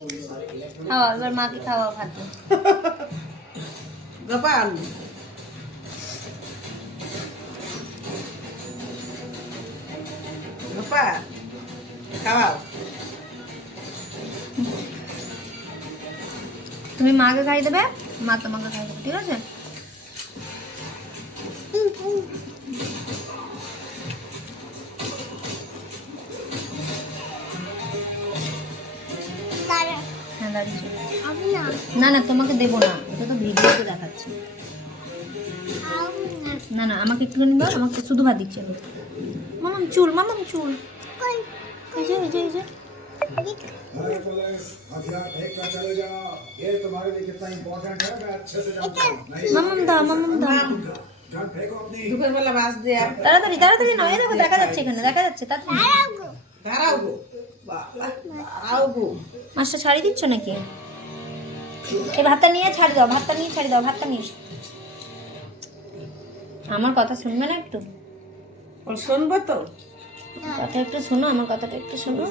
খাওয়া এবার মাকে খাওয়া ভাত গোপাল গোপাল খাওয়াও। তুমি মাকে খাই দেবে, মা তোমাকে খাই দেবে, ঠিক আছে? হ্যাঁ দাঁড়িয়েছি। না না তোমাকে দেবো না, এটা তো ভিডিওতে দেখাচ্ছি। না না আমাকে একটুখানি দাও, আমাকে শুধু ভাত দিচ্ছে। মামাম চুল, মামাম চুল, এই যে এই যে এই যে মামাম দাও, মামাম দাও। দুপুর বেলা মাছ দিয়ে তাড়াতাড়ি তাড়াতাড়ি নাও, এই দেখো দেখা যাচ্ছে, এখানে দেখা যাচ্ছে, তাড়াতাড়ি দাঁড়াও গো বাবা, দাঁড়াও গো। মাছটা ছাড়ি দিচ্ছ নাকি? এই ভাতটা নিয়ে ছাড়ি দাও, ভাতটা নিয়ে ছাড়ি দাও, ভাতটা নিয়ে। আমার কথা শুনবে না একটু? ও শুনবো তো। কথা একটু শোনো, আমার কথাটা একটু শোনো।